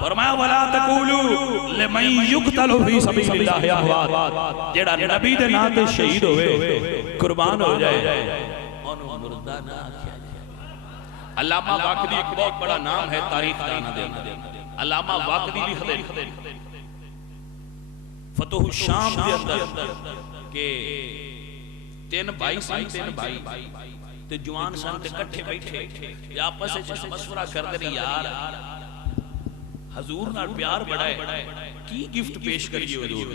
फरमाया वला तकूलू लिमन युक्तलु फी सबीलिल्लाह अमवात, जेड़ा नबी दे नाम ते शहीद होवे कुर्बान हो जाए ओनु मुर्दा ना आख्या जाए। अल्लामा वाकदी एक बहुत बड़ा नाम है तारीख दाना दे अंदर। अल्लामा वाकदी लिखदे फतह शाम दे अंदर के तीन भाई ते जवान सन ते इकट्ठे बैठे आपस में मशवरा करदे ने यार हजूर नाल प्यार बड़ा है, की गिफ्ट पेश करिए हजूर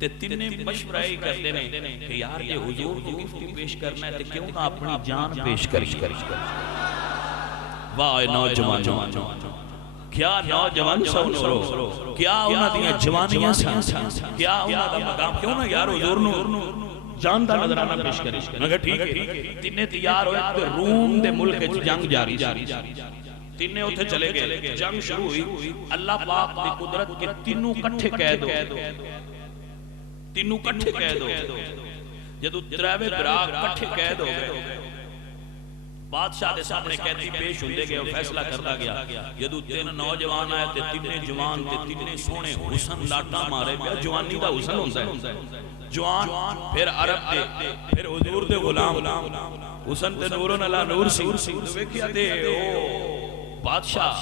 ते तिन्ने मशवरा ही करदे ने कि यार ये हुजूर को गिफ्ट पेश करना है ते क्यों ना अपनी जान पेश करिए। वाह नौजवानों, क्या नौजवान सुनो, क्या उन्हां दी जवानियां सन, क्या उन्हां दा मकाम, क्यों ना यार हुजूर नु जान दा नजराना पेश करिए। मैं कहा ठीक है। तिन्ने तैयार होए ते रूम दे मुल्क च जंग जारी, तिन्ने उथे चले गए, जंग शुरू हुई। अल्लाह पाक दी कुदरत के तीनों इकट्ठे कैद हो, तीनों इकट्ठे कैद हो। जदों त्रैवे भरा इकट्ठे कैद हो गए, बादशाह दे सामने कैदी पेश होंदे गए, फैसला करदा गया। जदों तीन नौजवान आए ते तिन्ने जवान ते तिन्ने सोहणे हुसन लाटा मारे पिया। जवानी दा हुसन हुंदा है जवान, फिर अरब दे, फिर हुजूर दे गुलाम हुसन ते नूरन अला नूर सी वेखिया ते ओ बादशाह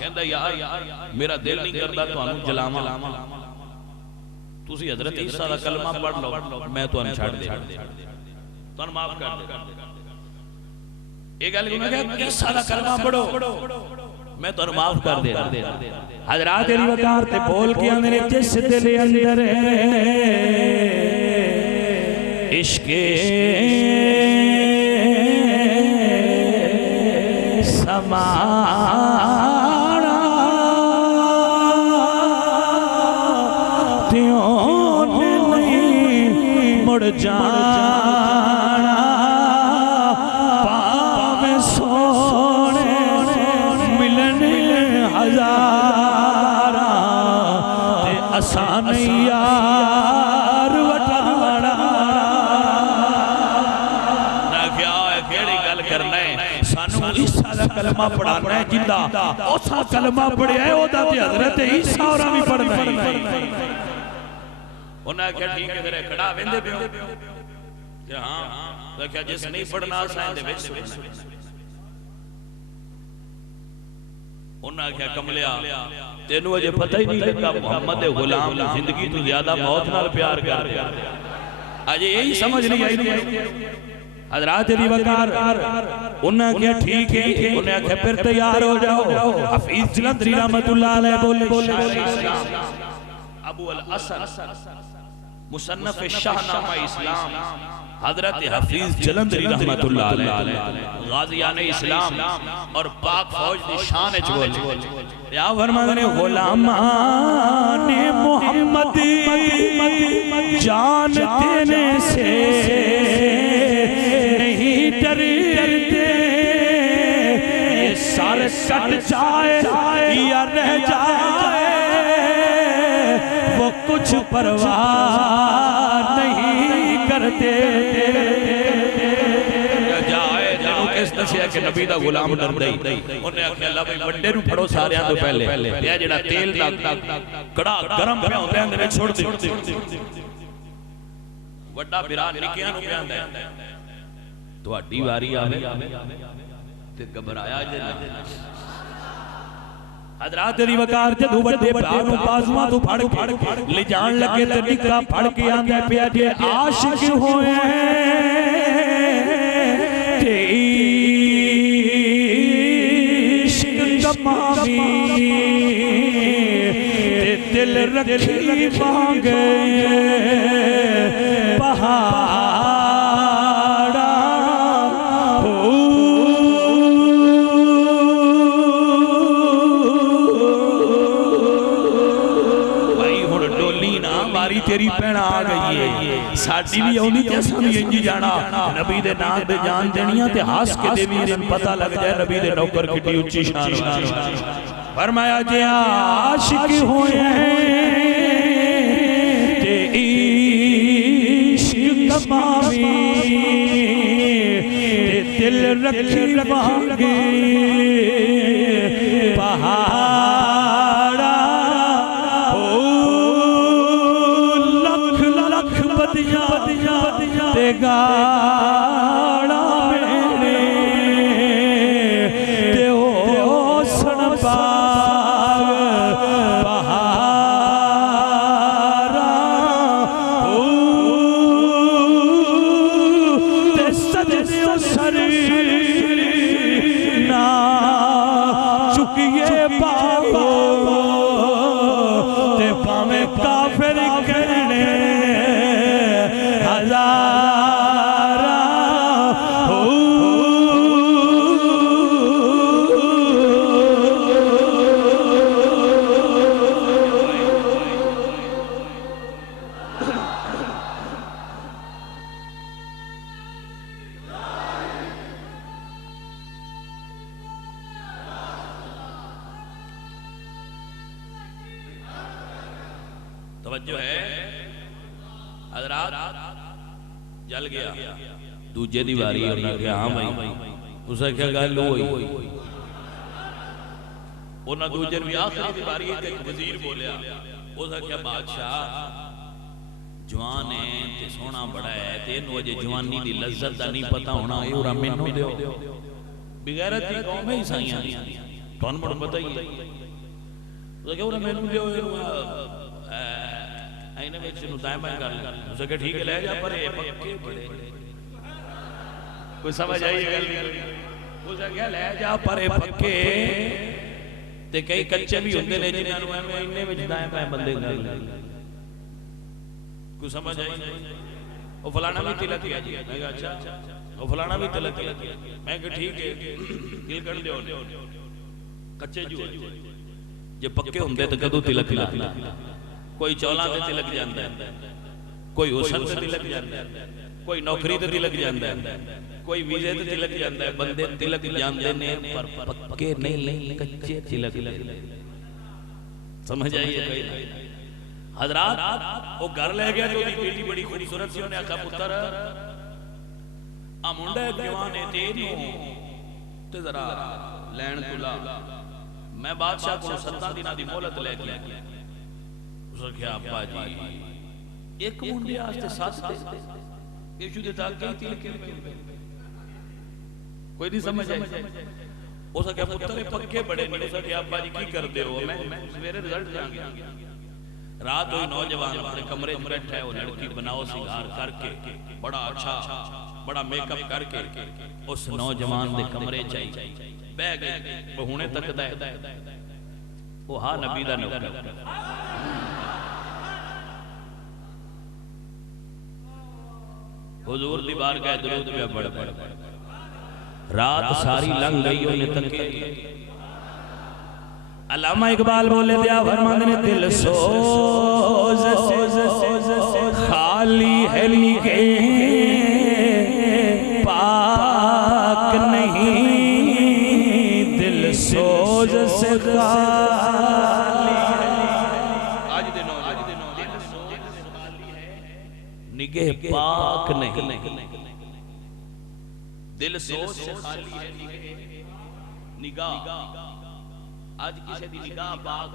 कहंदा यार मेरा दिल नहीं करदा तुहानू जलावां, तुसी हजरत ईसा दा कलमा पढ़ लो, मैं तुहानू छड्ड दे, तुहानू माफ कर दे। ये गल मैं कहा ईसा दा कलमा पढ़ो, मैं तुहानू माफ कर दे। हजरात अली वकार ते बोल के आंदे ने जिस दिल अंदर इश्के समाना त्यों नहीं मुड़ जाना, पावे सोने मिलने हजारा ते असान यार वटाना। ना क्या केड़ी गल करना है, सानू ईसा दा कलमा पढ़ाना है, जिंदा ओसा कलमा पढ़िया है ओदा ते हजरत ईसा औरा भी पढ़ना है। उन्हें क्या ठीक है, फिर खड़ा वेंदे पियो कि हां तो क्या जिस नहीं पढ़ना साइंस दे विच सुनना। उन्हें क्या कमलिया तेनू अजे पता ही नहीं लगा मोहम्मद दे गुलाम जिंदगी तो ज्यादा मौत नाल प्यार करदे, अजे यही समझ नहीं आई। हजरात अली वकार उन्हें क्या ठीक है, उन्हें क्या फिर तैयार हो जाओ। हफीज जलंधरी रहमतुल्लाह अलैह बोले अबू अल असन मुसन्नफ शाहनामा इस्लाम हजरत हफीज जलंधरी रहमतुल्लाह अलैह गाजियान इस्लाम और पाक फौज दी शान च बोले या फरमाते ने गुलामान मोहम्मद जान देने से नहीं डरते, सर कट जाए या रह जाए वो कुछ परवाह नहीं करते। कि नबी दा गुलाम डरदा ही उन्हें आख्या अल्लाह भाई बड़े नु फड़ो सारियां तो पहले, ये जेड़ा तेल दा कड़ा गरम पिया होंदा है अंदर छोड़ दे, बड़ा बिरा निकियां नु पियांदा है। तुहाडी वारी आवे ते घबराया जे हजरात अली वकार जदों बड़े भरा नु बाजुआं तो फड़ ले जान लगे ते निका फड़ के आंदा पिया जे आशिक होए ते इश्क कमावी ते दिल रखी मांगे पहाड़ तेरी भैन आ गई है, साडी भी आउंदी ते असां भी इंज जाना, नबी दे नाम ते जान देनियां ते हंस के देवी जन पता लग जाए नबी दे नौकर कितनी ऊंची शान होती। फरमाया जे आशिक होए ते इश्क कमावी ते दिल रखी मांगे पहाड़ा ओ लख लख बदिया ते गाड़ा मेरे ते ओ सन बाग पहाड़ा ओ ते सजदे सर ना चुकिए बाबो ते पावे काफिर कहने हजारा हो तवज्जो है हजरात जल गया दूजे दी वारी उन्हें कहा हाँ भाई उसे क्या गल होई उन्हें दूजे भी आखिरी दी वारी ते वजीर बोलिया उसे क्या बादशाह जवान है ते सोना बड़ा है ते इन्हू अजे जवानी दी लज्जत दा नहीं पता होना ये उरा मैनू दियो बेगैरत दी कौम है ईसाइयां तुहानू बड़ा पता ही है उसे क्या उरा मैनू दियो आईने में से दाएं बाएं कर ले उसे क्या ठीक है ले जा पर ये पक्के बड़े कोई समझ आई गल उसे क्या ले जा पर ये पक्के ते कई कच्चे भी होंदे ने जिन्हां नूं एवें इन्ने विच दाएं बाएं बंदे कर कोई समझ आई ओ फलाना भी तिलक गया जी मैं कहा अच्छा ओ फलाना भी तिलक गया मैं कहा ठीक है दिल कर दियो कच्चे जो जे पक्के होंदे ते कदों तिलक ला कोई चौलां ते तिलक जांदा है कोई हुसन ते तिलक जांदा है कोई नौकरी ते तिलक जांदा है कोई वीजे ते तिलक जांदा है बंदे तिलक जांदे ने पर पक्के नहीं कच्चे तिलक समझ आई है कोई हजरात वो घर ले गया तो उसकी बेटी बड़ी खूबसूरत सी उन्हें आखा पुत्र आ मुंडा जवान है तेनू ते जरा लैन तुला मैं बादशाह को 7 दिनां दी मोहलत लेके आया उसने कहा अब्बा जी एक मुंडे आस्ते 7 दे यीशु दे ताक कई तिलक कोई नहीं समझ आई उसने कहा पुत्र पक्के बड़े नहीं उसने कहा अब्बा जी की कर दे हो मैं सवेरे रिजल्ट जाऊंगा रात हुई नौजवान अपने कमरे में बैठा है वो लड़की बनाओ सिंगार करके बड़ा अच्छा बड़ा मेकअप करके उस नौजवान दे कमरे चाहिए बह गए वो हुणे तकदा है वो हा नबी दा नौकर हुजूर दी बारगाह दुरूद पे पढ़ रात सारी लंघ गई उन्हें तके अल्लामा इकबाल बोले दिया फरमाते ने दिल सोज खाली है लिखे पाक नहीं दिल सोज से खाली आज दिनों दिल सोज से खाली है निगे पाक नहीं दिल सोच से खाली है निगाह आज किसी दी निगाह पाक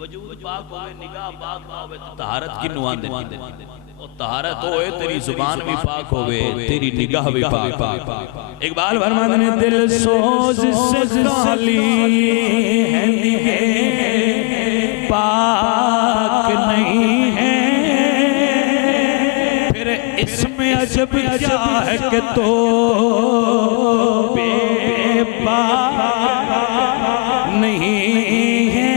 वजूद पाक होवे निगाह पाक ना होवे तहारत किनु आंदे ओ तहारत होए तेरी जुबान भी पाक होवे तेरी निगाह भी पाक इकबाल फरमाते ने दिल सोच से खाली है निगाह पाक नहीं है फिर इसमें अजब क्या है कि तो बेपाक नहीं है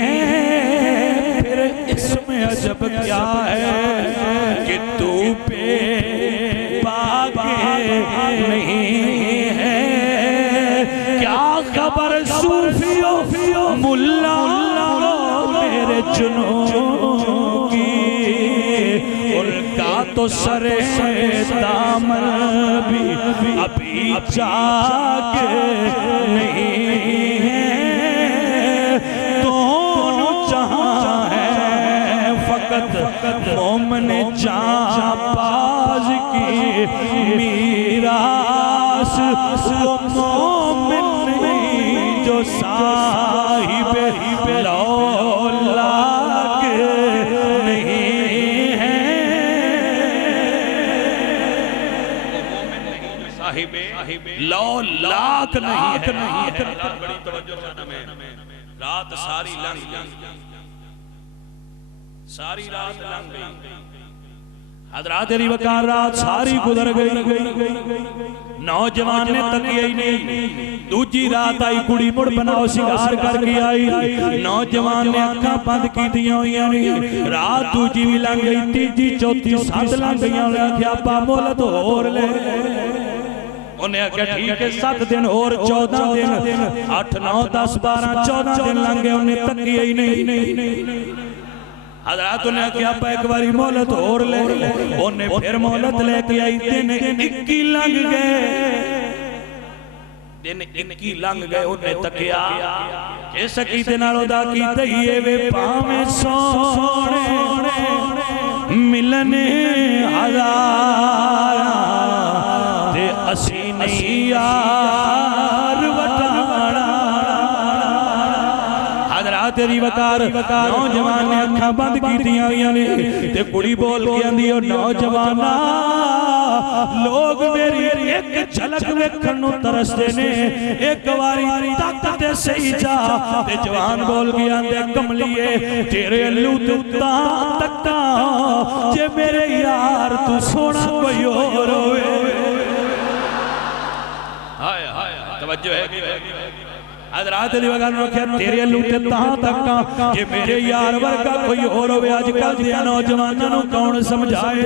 फिर इसमें अजब क्या है कि तू बेपाक नहीं है क्या खबर सूफियों मुल्ला मेरे जुनून की उनका तो सरे दामन भी अभी जाग नहीं है दोनों जहां है फकत मोमन जाबाज की मीरास वो मोमिन नहीं जो साहिब लो लाख नहीं है। बड़ी तवज्जो जाना मैं, रात सारी लंघ गई, सारी रात लंघ गई। हजरात अली वकार रात सारी गुजर गई, नौजवान ने तकिया ही नहीं। दूजी रात आई, कुड़ी मुड़ बनाओ सिंगार करके आई, नौजवान ने अखां बंद कीतियां होईयां ने। रात दूजी भी लंघ गई, तीजी चौथी सत लंघ गई। उन्हें आख्या आपा मोहलत होर ले, उन्हें आख्या ठीक है 7 दिन और 14 दिन, 8 9 10 12 14 दिन लंघ गए, उन्हें तकिया ही नहीं। हजरात ने आख्या आप एक बारी मोहलत और ले, उन्हें फिर मोहलत लेके आई। दिन 21 लंघ गए, दिन 21 लंघ गए, उन्हें तकिया इस कीते नाल ओदा कीते ही वे भावें सोने मिलने हजार ते असी नहीं यार वटाना। तेरी वकार नौजवान ने अखां बंद कीतियां होईयां ने ते कुड़ी बोल के आंदी ओ नौजवाना लोग मेरी एक झलक वेखण नूं तरसदे ने, एक वारी तक ते सही जा। ते जवान बोल के आंदे कमलिए तेरे अल्लू ते तां तक्का जे मेरे यार तू सोना कोई और होवे। हाय हाय तवज्जो है। हजरात अली वकार ने आख्या तेरे अल्लू ते तां तक्का जे मेरे यार वर्गा कोई और होवे। अजकल दे नौजवानां नूं कौन समझाए?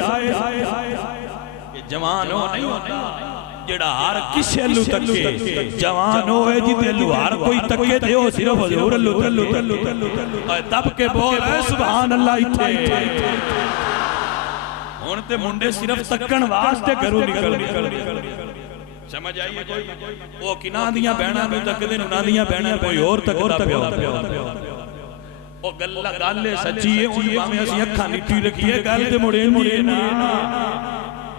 जवान हो नहीं होता जेड़ा हर किसे अल्लू तके, जवान होवे जिते अल्लू हर कोई तके ते ओ सिर्फ हजूर अल्लू तके। तब के बोल सुभान अल्लाह। इथे हुण ते मुंडे सिर्फ तकण वास्ते घरों निकल समझ आइए कोई वो किना दियां बहना नूं तकदे ने, उन्हां दियां बहना कोई और तकदा पिया। ओ गल्ला गल सच्ची है, उन भावें असीं अखां निट्टी रखीए गल ते मुड़े मुड़े ना।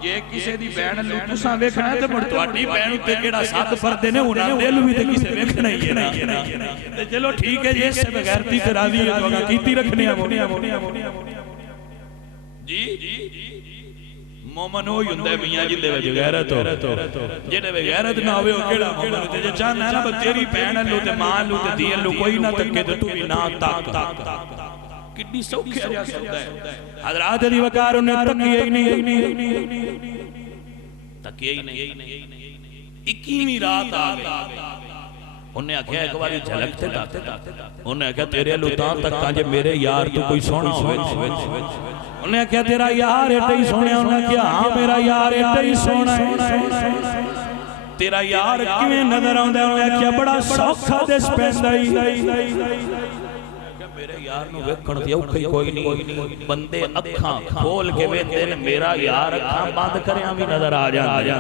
जे किसे दी बहन नूं तुसां वेखना है ते मुड़ तुहाडी बहन उत्ते किहड़ा सत पर्दे ने, उन्हां दिल भी ते किसे वेखना ही है ना। ते चलो ठीक है जे इस बगैरती ते राजी है तो कीती रखने आ जी। मोमन हो हुंदा मियां जिंदे विच गैरत हो, जेदे विच गैरत ना होवे ओ केड़ा मोमन। ते जे चाहना है ना तेरी बहन अल्लू ते मां अल्लू ते धी अल्लू कोई ना तके ते तू भी ना तक। कितनी सौखे आ सकदा है। हजरात अली वकार ने तकिया ही नहीं, तकिया ही नहीं। 21वीं रात आ गई, उन्हें आख्या एक बारी झलक ते तक, उन्हें आख्या तेरे अल्लू तां तक्का जे मेरे यार तू कोई सोना होवे। उन्हें क्या तेरा यार एडा ही सोहना? उन्हें क्या हाँ मेरा यार एडा ही सोहना है। तेरा यार किवें नजर आउंदा? उन्हें क्या बड़ा सौखा दिस पैंदा ही। मेरे यार नूं वेखण ते औखा ही कोई नहीं, बंदे अखां खोल के वेंदे ने, मेरा यार अखां बंद करया भी नजर आ जांदा।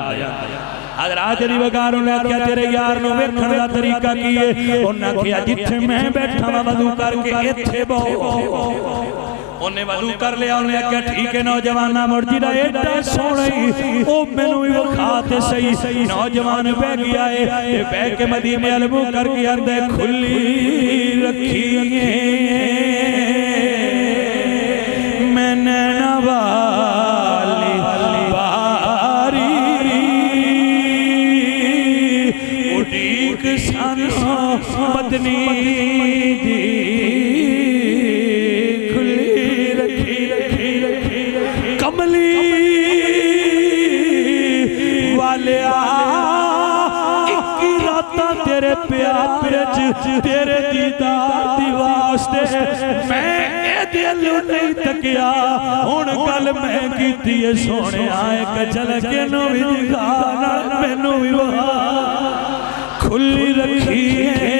हजरात अली वकार ने आख्या तेरे यार नूं वेखण दा तरीका की है? उन्हें आख्या जिथे मैं बैठा वा वदू करके इत्थे बहो। उन्हें वदू कर लिया। उन्हें आख्या ठीक है नौजवाना मुड़ जिहड़ा एडा सोहना ही ओ मैनूं भी विखा ते सही। नौजवान बह गया है ते बह के मदीने अल मुंह करके आंदे खुली रखी मैं नैना वाली बारी उड़ीक सन मदनी दी कमली वालिया। 21 रातां तेरे प्यार च तेरे दीदार दी वास्ते मैं एदे अल्लू नहीं तकिया। हुण गल मैं कीती है सोहणिया एक झलक नूं भी दिखा, मैनूं भी वहा खुली रखी है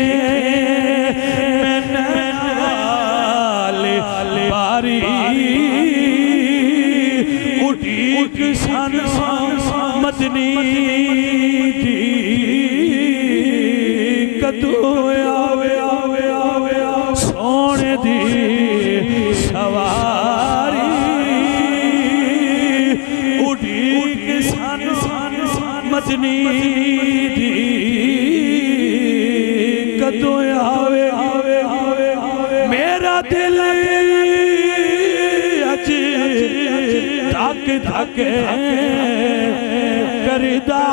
मैं नैना बारी उड़ीक सन मदनी दी कदों आवे सोहणे दी सवारी उड़ीक सन मदनी दी कदों आवे। मेरा दिल धक धक करदा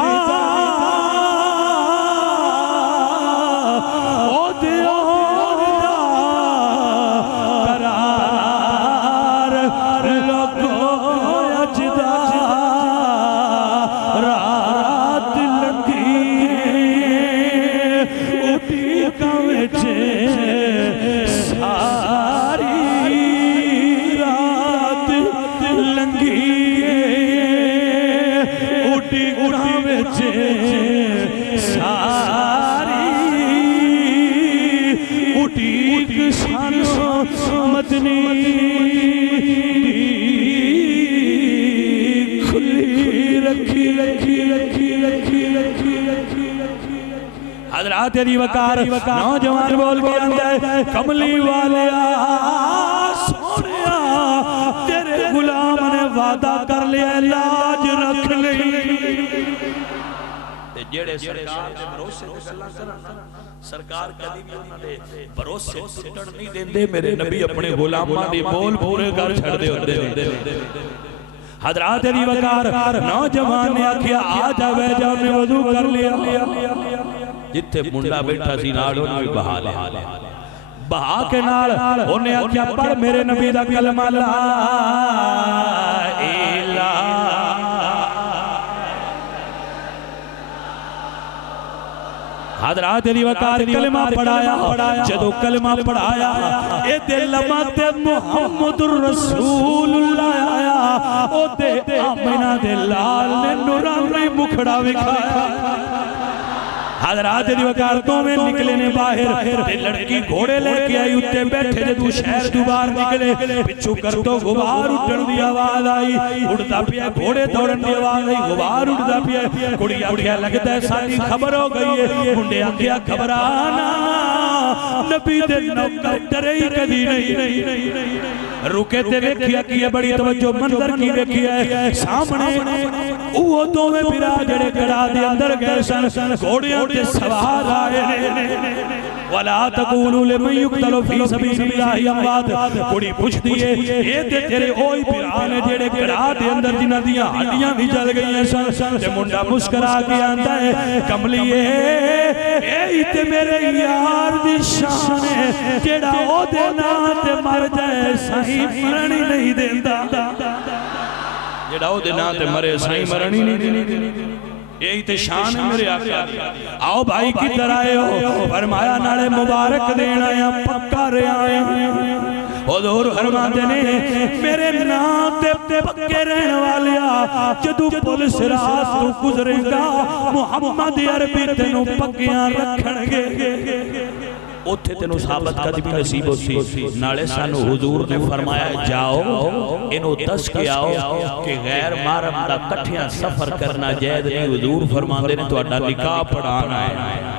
उटीक सानो मदनी खुली रखी रखी रखी रखी रखी हज़रात अली वकार नौजवान बोल के आंदा है कमली वालिया सोनिया तेरे गुलाम ने वादा कर लिया लाज रख ले ते जेड़े सरकार दे भरोसे ते गल्लां करन सरकार कदी भी उन्हां दे भरोसे टुटण नहीं देंदे मेरे नबी अपने गुलामां दे बोल पूरे कर छड़दे हुंदे ने हज़रात अली वकार नौजवान ने आखिया आ जावे जा मैं वजू कर लिया जिथे मुंडा बैठा सी नाल ओनू भी बहा लिया बहा के नाल ओने आख्या पढ़ मेरे नबी दा कलमा ला हज़रात अली वकार कलमा पढ़ाया जदों कलमा पढ़ाया ए दिल लमा ते मुहम्मदुर रसूलुल्लाह आया ओ दे आमिना दे लाल ने नूरानी मुखड़ा विखाया हज़रात अली वकार तो में निकले ने बाहर ते लड़की घोड़े लेके आई उत्ते बैठे जदू शहर तू बाहर निकले पिछू कर तो गुबार उठण दी आवाज आई उड़दा पिया घोड़े दौड़न दी आवाज आई गुबार उड़दा पिया कुड़ी आख्या लगदा है साडी खबर हो गई है मुंडे आख्या घबराना नबी दे नौकर डरे ही कदी नहीं रुके ते देखिया कि ये बड़ी तवज्जो मंजर की देखिया है सामने वो दोवें बिरा जड़े कड़ा दे अंदर गए सन घोड़ियां ते सवार आए ने वला तकूलू लिमन युक्तलु फी सबीलिल्लाहि अमवात कुड़ी पुछदी है ये ते तेरे ओही बिरा ने जेड़े कड़ा दे अंदर जिन्हां दी हड्डियां भी जल गईयां सन ते मुंडा मुस्कुरा के आंदा है कमलिए ए ते मेरे यार दी शान है जेड़ा ओदे नां ते मर जाए सही मरण ही नहीं देंदा जेड़ा ओदे नां ते मरे सही मरण ही नहीं देंदा यही ते शान है मेरे आका आओ भाई किधर आए हो फरमाया नाले मुबारक देना आया पक्का रे आए हुजूर फरमाते ने मेरे नां ते पक्के रहने वालिया जदू पुलिस रात तू गुजरेगा मुहम्मद अरबी तेनू पक्कियां रखणगे उत्थे तेनू साबत कद भी नसीब होसी नाले सानू हुजूर ने फरमाया जाओ इनो दस के आओ कि गैर महरम दा कठिया सफर करना जायज नहीं हुजूर फरमांदे ने तुहाडा निकाह पढ़ाना है